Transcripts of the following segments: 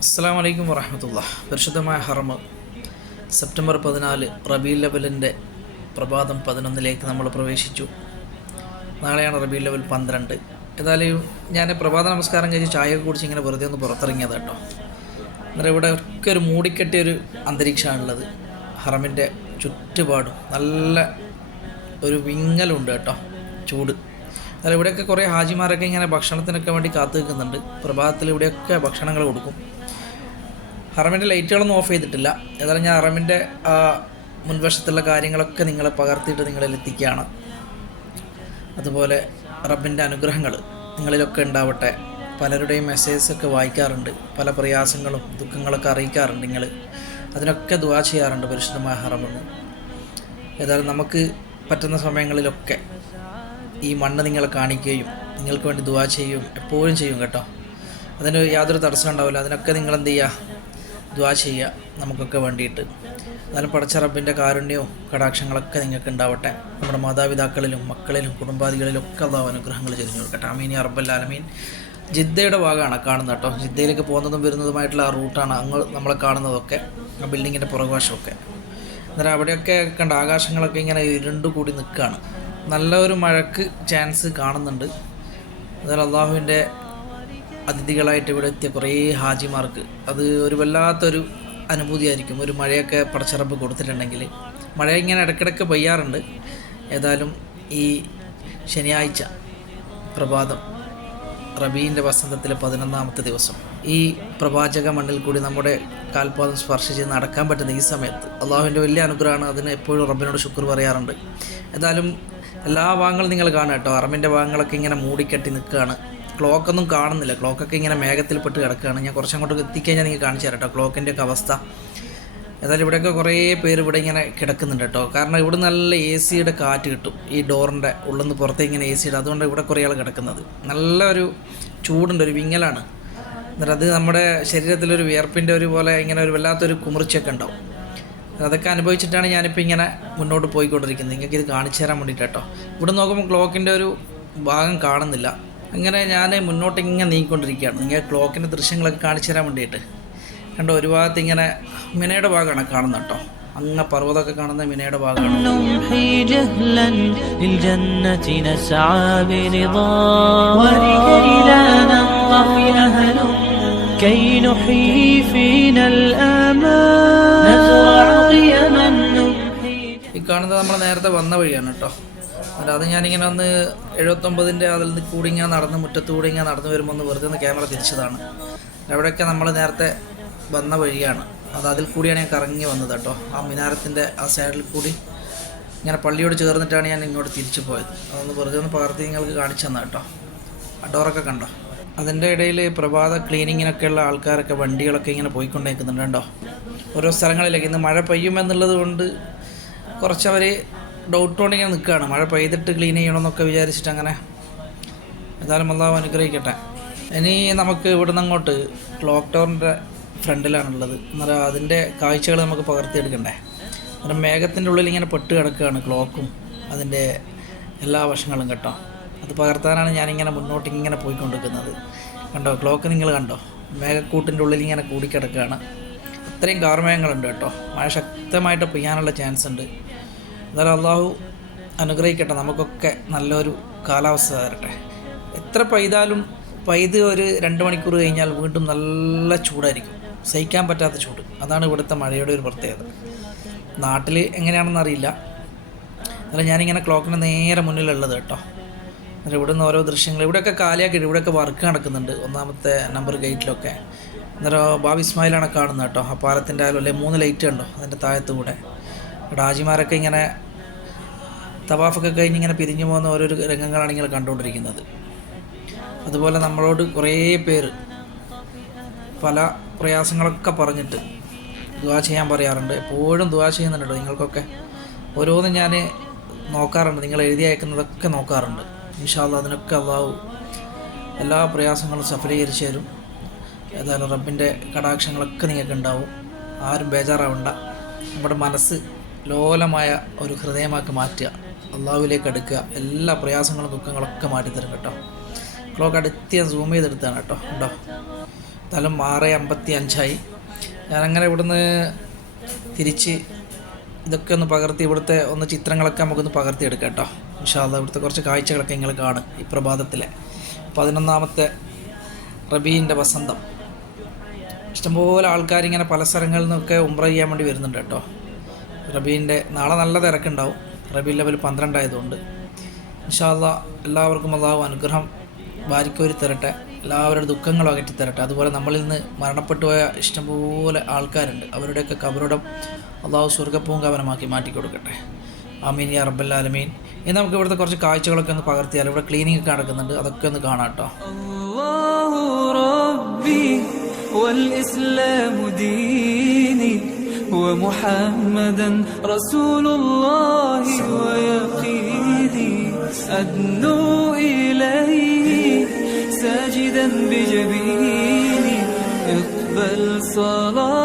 അസ്സാം വലൈക്കും വറഹമത്തുള്ള പരിശുദ്ധമായ ഹറമ് സെപ്റ്റംബർ പതിനാല് റബീ ലെവലിന്റെ പ്രഭാതം പതിനൊന്നിലേക്ക് നമ്മൾ പ്രവേശിച്ചു. നാളെയാണ് റബീ ലെവൽ പന്ത്രണ്ട്. ഏതായാലും ഞാൻ പ്രഭാത നമസ്കാരം കഴിച്ച് ചായ കുടിച്ച് ഇങ്ങനെ വെറുതെ ഒന്ന് പുറത്തിറങ്ങിയത് കേട്ടോ. അന്നേരം ഇവിടെ ഒക്കെ ഒരു മൂടിക്കെട്ടിയ ഒരു അന്തരീക്ഷമാണുള്ളത്. ഹറമിന്റെ ചുറ്റുപാടും നല്ല ഒരു വിങ്ങലുണ്ട് കേട്ടോ. ചൂട്. എന്നാൽ ഇവിടെയൊക്കെ കുറേ ഹാജിമാരൊക്കെ ഇങ്ങനെ ഭക്ഷണത്തിനൊക്കെ വേണ്ടി കാത്തു നിൽക്കുന്നുണ്ട്. പ്രഭാതത്തിൽ ഇവിടെയൊക്കെ ഭക്ഷണങ്ങൾ കൊടുക്കും. ഹറമിന്റെ ലൈറ്റുകളൊന്നും ഓഫ് ചെയ്തിട്ടില്ല. ഏതായാലും ഞാൻ ഹറമിന്റെ മുൻവശത്തുള്ള കാര്യങ്ങളൊക്കെ നിങ്ങളെ പകർത്തിയിട്ട് നിങ്ങളിൽ എത്തിക്കുകയാണ്. അതുപോലെ റബ്ബിന്റെ അനുഗ്രഹങ്ങൾ നിങ്ങളിലൊക്കെ ഉണ്ടാവട്ടെ. പലരുടെയും മെസ്സേജസ് ഒക്കെ വായിക്കാറുണ്ട്. പല പ്രയാസങ്ങളും ദുഃഖങ്ങളൊക്കെ അറിയിക്കാറുണ്ട് നിങ്ങൾ അതിനൊക്കെ ദുവാ ചെയ്യാറുണ്ട് പരിശുദ്ധമായ ഹറമെന്ന്. ഏതായാലും നമുക്ക് പറ്റുന്ന സമയങ്ങളിലൊക്കെ ഈ മണ്ണ് നിങ്ങളെ കാണിക്കുകയും നിങ്ങൾക്ക് വേണ്ടി ദുവാ ചെയ്യും എപ്പോഴും ചെയ്യും കേട്ടോ. അതിന് യാതൊരു തടസ്സം ഉണ്ടാവില്ല. അതിനൊക്കെ നിങ്ങൾ എന്ത് ചെയ്യുക ദുവാ ചെയ്യുക നമുക്കൊക്കെ വേണ്ടിയിട്ട്. എന്നാലും പടച്ച റബ്ബിന്റെ കാരുണ്യവും കടാക്ഷങ്ങളൊക്കെ നിങ്ങൾക്ക് ഉണ്ടാവട്ടെ. നമ്മുടെ മാതാപിതാക്കളിലും മക്കളിലും കുടുംബാദികളിലും ഒക്കെ അള്ളാഹു അനുഗ്രഹങ്ങൾ ചെരിഞ്ഞു കൊടുക്കട്ടെ. അമീൻ അറബല്ലാലമീൻ ജിദ്ദയുടെ ഭാഗമാണ് കാണുന്നത് കേട്ടോ. ജിദ്ദയിലേക്ക് പോകുന്നതും വരുന്നതുമായിട്ടുള്ള ആ റൂട്ടാണ് അങ്ങ് നമ്മളെ കാണുന്നതൊക്കെ ആ ബിൽഡിങ്ങിന്റെ പുറകുവശമൊക്കെ. അന്നേരം അവിടെയൊക്കെ കണ്ട ആകാശങ്ങളൊക്കെ ഇങ്ങനെ ഇരുണ്ടു കൂടി നിൽക്കുകയാണ്. നല്ല ഒരു മഴക്ക് ചാൻസ് കാണുന്നുണ്ട്. അതുപോലെ അള്ളാഹുവിന്റെ അതിഥികളായിട്ട് ഇവിടെ എത്തിയ കുറേ ഹാജിമാർക്ക്. അത് ഒരു വല്ലാത്തൊരു അനുഭൂതിയായിരിക്കും. ഒരു മഴയൊക്കെ പടച്ചിറപ്പ് കൊടുത്തിട്ടുണ്ടെങ്കിൽ. മഴ ഇങ്ങനെ ഇടയ്ക്കിടയ്ക്ക് പെയ്യാറുണ്ട്. ഏതായാലും ഈ ശനിയാഴ്ച പ്രഭാതം റബീന്റെ വസന്തത്തിലെ പതിനൊന്നാമത്തെ ദിവസം. ഈ പ്രവാചക മണ്ണിൽ കൂടി നമ്മുടെ കാൽപാദം സ്പർശിച്ച് നടക്കാൻ പറ്റുന്ന ഈ സമയത്ത് അള്ളാഹുവിന്റെ വലിയ അനുഗ്രഹമാണ് അതിന് എപ്പോഴും റബ്ബിനോട് ശുക്ർ പറയാറുണ്ട്. ഏതായാലും എല്ലാ ഭാഗങ്ങളും നിങ്ങൾ കാണുക കേട്ടോ. അറമിന്റെ ഭാഗങ്ങളൊക്കെ ഇങ്ങനെ മൂടിക്കെട്ടി നിൽക്കുകയാണ്. ക്ലോക്കൊന്നും കാണുന്നില്ല. ക്ലോക്കൊക്കെ ഇങ്ങനെ മേഘത്തിൽപ്പെട്ട് കിടക്കുകയാണ്. ഞാൻ കുറച്ചങ്ങോട്ട് എത്തിക്കഴിഞ്ഞാൽ നിങ്ങൾ കാണിച്ചു തരാം കേട്ടോ ക്ലോക്കിന്റെ ഒക്കെ അവസ്ഥ. ഏതായാലും ഇവിടെയൊക്കെ കുറേ പേര് ഇവിടെ ഇങ്ങനെ കിടക്കുന്നുണ്ട് കേട്ടോ. കാരണം ഇവിടെ നല്ല എ സിയുടെ കാറ്റ് കിട്ടും ഈ ഡോറിന്റെ ഉള്ളിൽ നിന്ന് പുറത്തേക്ക് ഇങ്ങനെ എ സിയുടെ അതുകൊണ്ട് ഇവിടെ കുറേ ആൾ കിടക്കുന്നത്. നല്ലൊരു ചൂടുണ്ട് ഒരു വിങ്ങലാണ്. എന്നിട്ട് അത് നമ്മുടെ ശരീരത്തിലൊരു വിയർപ്പിന്റെ ഒരു പോലെ ഇങ്ങനെ ഒരു വല്ലാത്തൊരു കുമിർച്ചൊക്കെ ഉണ്ടാവും. അതൊക്കെ അനുഭവിച്ചിട്ടാണ് ഞാനിപ്പോൾ ഇങ്ങനെ മുന്നോട്ട് പോയിക്കൊണ്ടിരിക്കുന്നത് നിങ്ങൾക്ക് ഇത് കാണിച്ചു തരാൻ വേണ്ടിയിട്ട് കേട്ടോ ഇവിടെ നോക്കുമ്പോൾ ക്ലോക്കിൻ്റെ ഒരു ഭാഗം കാണുന്നില്ല അങ്ങനെ ഞാൻ മുന്നോട്ട് ഇങ്ങനെ നീങ്ങിക്കൊണ്ടിരിക്കുകയാണ് നിങ്ങൾ ക്ലോക്കിൻ്റെ ദൃശ്യങ്ങളൊക്കെ കാണിച്ചു തരാൻ വേണ്ടിയിട്ട് കണ്ടോ ഒരു ഭാഗത്ത് ഇങ്ങനെ മിനയുടെ ഭാഗമാണ് കാണുന്നത് കേട്ടോ അങ്ങ പർവ്വതമൊക്കെ കാണുന്ന മിനയുടെ ഭാഗമാണ് نمحي جهلا للجنة نسعى برضا ولكي لا ننطفي أهل كي نحيي فينا الآمال نزرع قيما نمحي ഈ കാണുന്നത് നമ്മൾ നേരത്തെ വന്ന വഴിയാണ് കേട്ടോ. അല്ല അത് ഞാനിങ്ങനെ ഒന്ന് എഴുപത്തൊമ്പതിന്റെ അതിൽ നിന്ന് കൂടി ഇങ്ങനെ നടന്ന് മുറ്റത്ത് കൂടി ഇങ്ങനെ നടന്നു വരുമ്പോൾ ഒന്ന് വെറുതെ ഒന്ന് ക്യാമറ തിരിച്ചതാണ്. അവിടെയൊക്കെ നമ്മൾ നേരത്തെ വന്ന വഴിയാണ്. അത് അതിൽ കൂടിയാണ് ഞാൻ കറങ്ങി വന്നത് കേട്ടോ. ആ മിനാരത്തിന്റെ ആ സൈഡിൽ കൂടി ഇങ്ങനെ പള്ളിയോട് ചേർന്നിട്ടാണ് ഞാൻ ഇങ്ങോട്ട് തിരിച്ചു പോയത്. അതൊന്ന് വെറുതെ ഒന്ന് പകർത്തി നിങ്ങൾക്ക് കാണിച്ചു തന്നെ കേട്ടോ. ആ ഡോറൊക്കെ കണ്ടോ? അതിന്റെ ഇടയിൽ പ്രഭാത ക്ലീനിങ്ങിനൊക്കെയുള്ള ആൾക്കാരൊക്കെ വണ്ടികളൊക്കെ ഇങ്ങനെ പോയിക്കൊണ്ടേക്കുന്നുണ്ട് കേട്ടോ ഓരോ സ്ഥലങ്ങളിലേക്ക് ഇന്ന് മഴ പെയ്യുമെന്നുള്ളത് കൊണ്ട് കുറച്ചവർ ഡൗട്ടോണിങ്ങനെ നിൽക്കുകയാണ്. മഴ പെയ്തിട്ട് ക്ലീൻ ചെയ്യണമെന്നൊക്കെ വിചാരിച്ചിട്ട് അങ്ങനെ ഏതായാലും അള്ളാഹു അനുഗ്രഹിക്കട്ടെ. ഇനി നമുക്ക് ഇവിടുന്ന് അങ്ങോട്ട് ക്ലോക്ക് ടവറിന്റെ ഫ്രണ്ടിലാണുള്ളത്. അന്നേരം അതിന്റെ കാഴ്ചകൾ നമുക്ക് പകർത്തിയെടുക്കണ്ടേ? അന്നേരം മേഘത്തിന്റെ ഉള്ളിൽ ഇങ്ങനെ പെട്ട് കിടക്കുകയാണ് ക്ലോക്കും അതിന്റെ എല്ലാ വശങ്ങളും കേട്ടോ. അത് പകർത്താനാണ് ഞാനിങ്ങനെ മുന്നോട്ട് ഇങ്ങനെ പോയിക്കൊണ്ടിരിക്കുന്നത്. കണ്ടോ? ക്ലോക്ക് നിങ്ങൾ കണ്ടോ? മേഘക്കൂട്ടിന്റെ ഉള്ളിൽ ഇങ്ങനെ കൂടിക്കിടക്കുകയാണ്. അത്രയും കാർമേഘങ്ങളുണ്ട് കേട്ടോ. മഴ ശക്തമായിട്ട് പെയ്യാനുള്ള ചാൻസ് ഉണ്ട്. എന്നാലും അള്ളാഹു അനുഗ്രഹിക്കട്ടെ. നമുക്കൊക്കെ നല്ലൊരു കാലാവസ്ഥ തരട്ടെ. എത്ര പെയ്താലും പെയ്ത് ഒരു രണ്ട് മണിക്കൂർ കഴിഞ്ഞാൽ വീണ്ടും നല്ല ചൂടായിരിക്കും. സഹിക്കാൻ പറ്റാത്ത ചൂട്. അതാണ് ഇവിടുത്തെ മഴയുടെ ഒരു പ്രത്യേകത. നാട്ടിൽ എങ്ങനെയാണെന്ന് അറിയില്ല. എന്നാലും ഞാനിങ്ങനെ ക്ലോക്കിന് നേരെ മുന്നിലുള്ളത് കേട്ടോ. എന്നിട്ട് ഇവിടുന്ന് ഓരോ ദൃശ്യങ്ങൾ ഇവിടെയൊക്കെ കാലിയാക്കിയിട്ട് ഇവിടെയൊക്കെ വർക്ക് നടക്കുന്നുണ്ട്. ഒന്നാമത്തെ നമ്പർ ഗേറ്റിലൊക്കെ അന്നേരം ബാബ് ഇസ്മായിലാണ് കാണുന്നത് കേട്ടോ. ആ പാലത്തിന്റെ അല്ലെങ്കിൽ മൂന്ന് ലൈറ്റ് ഉണ്ടോ അതിന്റെ താഴത്ത് കൂടെ. ഡാജിമാരൊക്കെ ഇങ്ങനെ തവാഫൊക്കെ കഴിഞ്ഞ് ഇങ്ങനെ പിരിഞ്ഞു പോകുന്ന ഓരോ രംഗങ്ങളാണ് ഇങ്ങനെ കണ്ടുകൊണ്ടിരിക്കുന്നത്. അതുപോലെ നമ്മളോട് കുറേ പേര് പല പ്രയാസങ്ങളൊക്കെ പറഞ്ഞിട്ട് ദുവാ ചെയ്യാൻ പറയാറുണ്ട്. എപ്പോഴും ദുവാ ചെയ്യുന്നുണ്ട് നിങ്ങൾക്കൊക്കെ ഓരോന്നും ഞാൻ നോക്കാറുണ്ട്. നിങ്ങൾ എഴുതി അയക്കുന്നതൊക്കെ നോക്കാറുണ്ട്. ഇൻഷാല്ല അതിനൊക്കെ അള്ളാഹു എല്ലാ പ്രയാസങ്ങളും സഫലീകരിച്ചു തരും. ഏതായാലും റബ്ബിന്റെ കടാക്ഷങ്ങളൊക്കെ നിങ്ങൾക്ക് ഉണ്ടാവും. ആരും ബേജാറാവണ്ട. നമ്മുടെ മനസ്സ് ലോലമായ ഒരു ഹൃദയമാക്കി മാറ്റുക. അള്ളാഹുവിലേക്ക് അടുക്കുക. എല്ലാ പ്രയാസങ്ങളും ദുഃഖങ്ങളൊക്കെ മാറ്റിത്തരും കേട്ടോ. ക്ലോക്ക് അടുത്ത് ഞാൻ സൂം ചെയ്തെടുത്താണ് കേട്ടോ. ഉണ്ടോ? തലം ആറ് അമ്പത്തി അഞ്ചായി. ഞാനങ്ങനെ ഇവിടുന്ന് തിരിച്ച് ഇതൊക്കെ ഒന്ന് പകർത്തി ഇവിടുത്തെ ഒന്ന് ചിത്രങ്ങളൊക്കെ നമുക്കൊന്ന് പകർത്തിയെടുക്കാം കേട്ടോ. ഇൻഷാല്ല ഇവിടുത്തെ കുറച്ച് കാഴ്ചകളൊക്കെ നിങ്ങൾ കാണും ഈ പ്രഭാതത്തിലെ. പതിനൊന്നാമത്തെ റബീന്റെ വസന്തം. ഇഷ്ടംപോലെ ആൾക്കാർ ഇങ്ങനെ പല സ്ഥലങ്ങളിൽ നിന്നൊക്കെ ഉംറ ചെയ്യാൻ വേണ്ടി വരുന്നുണ്ട് കേട്ടോ. റബീന്റെ നാളെ നല്ല തിരക്കുണ്ടാവും. റബി ലെവൽ പന്ത്രണ്ടായതുകൊണ്ട്. ഇൻഷാല്ല എല്ലാവർക്കും അള്ളാഹു അനുഗ്രഹം വാരിക്കോരി തരട്ടെ. എല്ലാവരുടെ ദുഃഖങ്ങളും അകറ്റി തരട്ടെ. അതുപോലെ നമ്മളിൽ നിന്ന് മരണപ്പെട്ടു പോയ ഇഷ്ടംപോലെ ആൾക്കാരുണ്ട്. അവരുടെയൊക്കെ കബറിടം അള്ളാഹു സ്വർഗ്ഗപ്പൂങ്കവനമാക്കി മാറ്റി കൊടുക്കട്ടെ ആമീൻ യാ റബ്ബല്ലാലമീൻ ഇനി നമുക്ക് ഇവിടുത്തെ കുറച്ച് കാഴ്ചകളൊക്കെ ഒന്ന് പകർത്തിയാൽ ഇവിടെ ക്ലീനിങ് ഒക്കെ നടക്കുന്നുണ്ട് അതൊക്കെ ഒന്ന് കാണാം കേട്ടോ الله ربي والإسلام ديني ومحمدا رسول الله ويقيني أدنو إليه ساجدا بجبيني اقبل صلاتي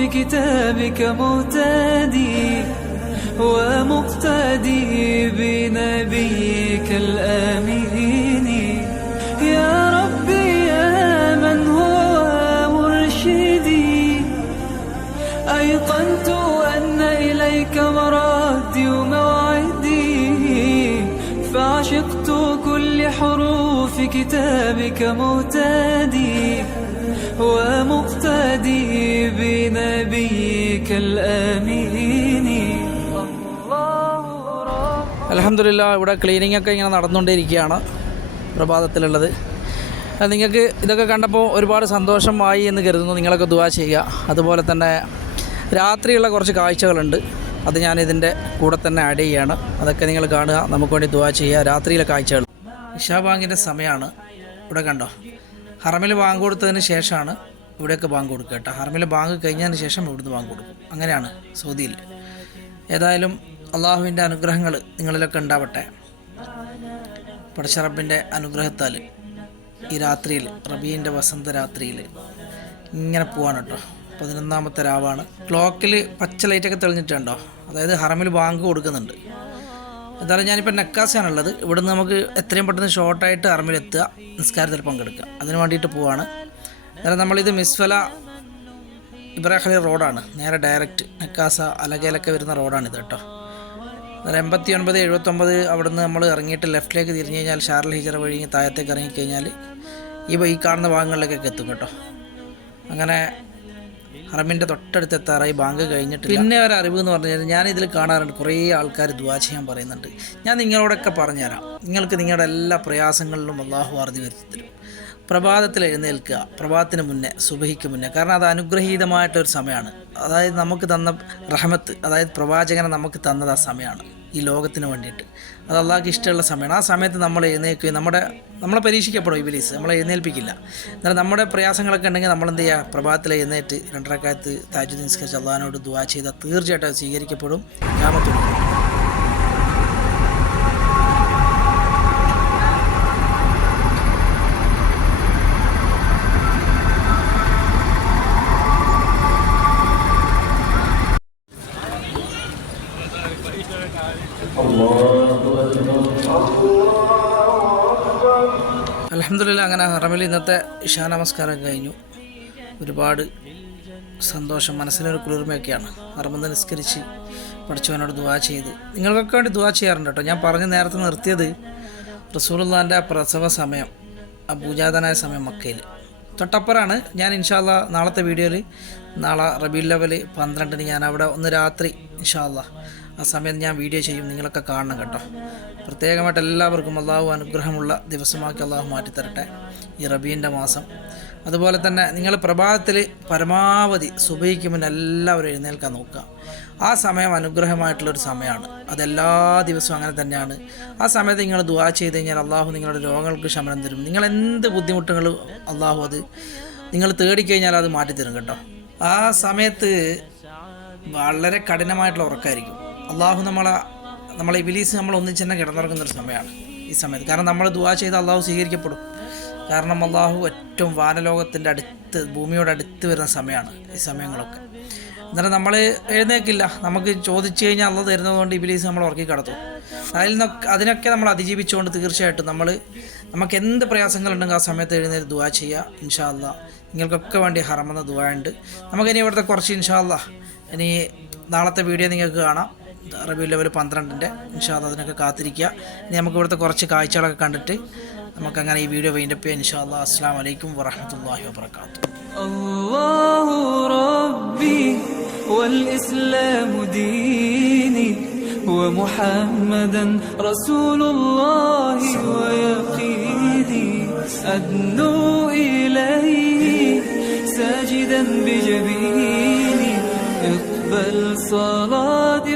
كتابك مهتدي ومقتدي بنبيك الآمين. يا ربي يا من هو مرشدي أيقنت أن إليك مرادي حروف كتابك مهتدي ومقتدي بنبيك الآمين അലഹമില്ല ഇവിടെ ക്ലീനിങ് ഒക്കെ ഇങ്ങനെ നടന്നുകൊണ്ടിരിക്കുകയാണ് പ്രഭാതത്തിലുള്ളത് അത് നിങ്ങൾക്ക് ഇതൊക്കെ കണ്ടപ്പോൾ ഒരുപാട് സന്തോഷമായി എന്ന് കരുതുന്നു നിങ്ങളൊക്കെ ദുവാ ചെയ്യുക അതുപോലെ തന്നെ രാത്രിയുള്ള കുറച്ച് കാഴ്ചകളുണ്ട് അത് ഞാൻ ഇതിൻ്റെ കൂടെ തന്നെ ആഡ് ചെയ്യുകയാണ് അതൊക്കെ നിങ്ങൾ കാണുക നമുക്ക് വേണ്ടി ദുവാ ചെയ്യുക രാത്രിയിലെ കാഴ്ചകൾ ഇഷാ ബാങ്കിന്റെ സമയമാണ് ഇവിടെ കണ്ടോ? ഹറമിൽ ബാങ്ക് കൊടുത്തതിന് ശേഷമാണ് ഇവിടെയൊക്കെ ബാങ്ക് കൊടുക്കുക കേട്ടോ. ഹറമിൽ ബാങ്ക് കഴിഞ്ഞതിന് ശേഷം ഇവിടുന്ന് ബാങ്ക് കൊടുക്കും. അങ്ങനെയാണ് സൗദിയിൽ. ഏതായാലും അള്ളാഹുവിന്റെ അനുഗ്രഹങ്ങൾ നിങ്ങളിലൊക്കെ ഉണ്ടാവട്ടെ. പടച്ചറബിന്റെ അനുഗ്രഹത്താൽ ഈ രാത്രിയിൽ റബീന്റെ വസന്ത രാത്രിയിൽ ഇങ്ങനെ പോവാണ് കേട്ടോ. പതിനൊന്നാമത്തെ രാവാണ്. ക്ലോക്കിൽ പച്ച ലൈറ്റൊക്കെ തെളിഞ്ഞിട്ടുണ്ടോ? അതായത് ഹറമിൽ ബാങ്ക് കൊടുക്കുന്നുണ്ട്. എന്തായാലും ഞാനിപ്പോൾ നെക്കാസാണുള്ളത് ഇവിടുന്ന് നമുക്ക് എത്രയും പെട്ടെന്ന് ഷോർട്ടായിട്ട് ഹറമിൽ എത്തുക. നിസ്കാരത്തിൽ പങ്കെടുക്കുക. അതിന് വേണ്ടിയിട്ട് പോവാണ്. അന്നേരം നമ്മളിത് മിസ്ഫല ഇബ്രാഹിം റോഡാണ് നേരെ ഡയറക്റ്റ് നെക്കാസ അലകയിലൊക്കെ വരുന്ന റോഡാണിത് കേട്ടോ. അന്നേരം എൺപത്തി ഒൻപത് എഴുപത്തൊമ്പത് അവിടുന്ന് നമ്മൾ ഇറങ്ങിയിട്ട് ലെഫ്റ്റിലേക്ക് തിരിഞ്ഞു കഴിഞ്ഞാൽ ഷാർൽ ഹിജറ വഴി താഴത്തേക്ക് ഇറങ്ങിക്കഴിഞ്ഞാൽ ഈ ഈ കാണുന്ന ഭാഗങ്ങളിലേക്കൊക്കെ എത്തും കേട്ടോ. അങ്ങനെ ഹറമിന്റെ തൊട്ടടുത്ത് എത്താറായി ബാങ്ക് കഴിഞ്ഞിട്ട് പിന്നെ ഒരു അറിവ് എന്ന് പറഞ്ഞു കഴിഞ്ഞാൽ ഞാൻ ഇതിൽ കാണാറുണ്ട്. കുറേ ആൾക്കാർ ദുവാ ചെയ്യാൻ പറയുന്നുണ്ട്. ഞാൻ നിങ്ങളോടൊക്കെ പറഞ്ഞുതരാം. നിങ്ങൾക്ക് നിങ്ങളുടെ എല്ലാ പ്രയാസങ്ങളിലും അള്ളാഹു അറുതി വരുത്തി തരും പ്രഭാതത്തിൽ എഴുന്നേൽക്കുക. പ്രഭാതത്തിന് മുന്നേ സുബഹിക്ക് മുന്നേ. കാരണം അത് അനുഗ്രഹീതമായിട്ടൊരു സമയമാണ്. അതായത് നമുക്ക് തന്ന റഹമത്ത് അതായത് പ്രവാചകനെ നമുക്ക് തന്നത് ആ സമയമാണ്. ഈ ലോകത്തിന് വേണ്ടിയിട്ട്. അത് അള്ളാഹ്ക്ക് ഇഷ്ടമുള്ള സമയമാണ്. ആ സമയത്ത് നമ്മൾ എഴുന്നേൽക്കുകയും നമ്മുടെ നമ്മളെ പരീക്ഷിക്കപ്പെടും ഇബിലീസ് നമ്മളെ എഴുന്നേൽപ്പിക്കില്ല. എന്നാൽ നമ്മുടെ പ്രയാസങ്ങളൊക്കെ ഉണ്ടെങ്കിൽ നമ്മൾ എന്ത് ചെയ്യുക? പ്രഭാതത്തിൽ എഴുന്നേറ്റ് രണ്ടരക്കാലത്ത് താജുദ്ദീൻ നിസ്കരിച്ച് അള്ളഹാനോട് ദുവാ ചെയ്താൽ തീർച്ചയായിട്ടും അത് സ്വീകരിക്കപ്പെടും. ഗ്രാമത്തോട് അലഹമില്ല അങ്ങനെ ഹറമിൽ ഇന്നത്തെ ഇഷാ നമസ്കാരം കഴിഞ്ഞു. ഒരുപാട് സന്തോഷം മനസ്സിനൊരു കുളിർമയൊക്കെയാണ്. ഹറമെന്ന് നിസ്കരിച്ച് പഠിച്ചവനോട് ദുവാ ചെയ്ത്. നിങ്ങൾക്കൊക്കെ വേണ്ടി ദുവാ ചെയ്യാറുണ്ട് കേട്ടോ. ഞാൻ പറഞ്ഞ് നേരത്തെ നിർത്തിയത് റസൂലുള്ളാന്റെ ആ പ്രസവ സമയം ആ പൂജാതനായ സമയം മക്കയിൽ. തൊട്ടപ്പുറാണ് ഞാൻ ഇൻഷാല്ല നാളത്തെ വീഡിയോയിൽ നാളെ റബീൽ ലെവൽ പന്ത്രണ്ടിന് ഞാൻ അവിടെ ഒന്ന് രാത്രി ഇൻഷാല്ല ആ സമയത്ത് ഞാൻ വീഡിയോ ചെയ്യും. നിങ്ങളൊക്കെ കാണണം കേട്ടോ. പ്രത്യേകമായിട്ട് എല്ലാവർക്കും അള്ളാഹു അനുഗ്രഹമുള്ള ദിവസമാക്കി അള്ളാഹു മാറ്റിത്തരട്ടെ. ഈ റബീന്റെ മാസം. അതുപോലെ തന്നെ നിങ്ങൾ പ്രഭാതത്തിൽ പരമാവധി സുബഹിക്ക് മുന്നേ എല്ലാവരും എഴുന്നേൽക്കാൻ നോക്കുക. ആ സമയം അനുഗ്രഹമായിട്ടുള്ളൊരു സമയമാണ്. അതെല്ലാ ദിവസവും അങ്ങനെ തന്നെയാണ്. ആ സമയത്ത് നിങ്ങൾ ദുവാ ചെയ്ത് കഴിഞ്ഞാൽ അള്ളാഹു നിങ്ങളുടെ രോഗങ്ങൾക്ക് ശമനം തരും. നിങ്ങൾ എന്ത് ബുദ്ധിമുട്ടുകൾ അള്ളാഹു അത് നിങ്ങൾ തേടിക്കഴിഞ്ഞാൽ അത് മാറ്റിത്തരും കേട്ടോ. ആ സമയത്ത് വളരെ കഠിനമായിട്ടുള്ള ഉറക്കമായിരിക്കും അള്ളാഹു നമ്മളെ നമ്മളെ ഇബിലീസ് നമ്മൾ ഒന്നിച്ച് തന്നെ കിടന്നിറങ്ങുന്നൊരു സമയമാണ് ഈ സമയത്ത്. കാരണം നമ്മൾ ദുവാ ചെയ്ത് അള്ളാഹു സ്വീകരിക്കപ്പെടും. കാരണം അള്ളാഹു ഏറ്റവും വാനലോകത്തിന്റെ അടുത്ത് ഭൂമിയോട് അടുത്ത് വരുന്ന സമയമാണ് ഈ സമയങ്ങളൊക്കെ. എന്നിട്ട് നമ്മൾ എഴുന്നേക്കില്ല. നമുക്ക് ചോദിച്ചു കഴിഞ്ഞാൽ അള്ള തരുന്നതുകൊണ്ട് ഇബിലീസ് നമ്മൾ ഉറക്കി കടത്തും അതിൽ നിന്നൊക്കെ അതിനൊക്കെ നമ്മൾ അതിജീവിച്ചുകൊണ്ട് തീർച്ചയായിട്ടും നമ്മൾ നമുക്ക് എന്ത് പ്രയാസങ്ങളുണ്ടെങ്കിൽ ആ സമയത്ത് എഴുന്നേറ്റ് ദുവാ ചെയ്യുക ഇൻഷാ അല്ലാ നിങ്ങൾക്കൊക്കെ വേണ്ടി ഹറമെന്ന ദുവാ ഉണ്ട്. നമുക്കിനി ഇവിടുത്തെ കുറച്ച് ഇൻഷാ അല്ലാ ഇനി നാളത്തെ വീഡിയോ നിങ്ങൾക്ക് കാണാം. റബി ലെവൽ പന്ത്രണ്ടിൻ്റെ ഇൻഷാല്ല അതിനൊക്കെ കാത്തിരിക്കുക ഇനി നമുക്ക് ഇവിടുത്തെ കുറച്ച് കാഴ്ചകളൊക്കെ കണ്ടിട്ട് നമുക്കങ്ങനെ ഈ വീഡിയോ വൈൻഡപ്പ് ചെയ്യാം ഇൻഷാല്ല അസ്സാം വലൈക്കും വറഹമത്തല്ലാഹി വാബർക്കാത്തു الله ربي والإسلام ديني ومحمدا رسول الله ويقيني أدنو إليه ساجدا بجبيني اقبل صلاتي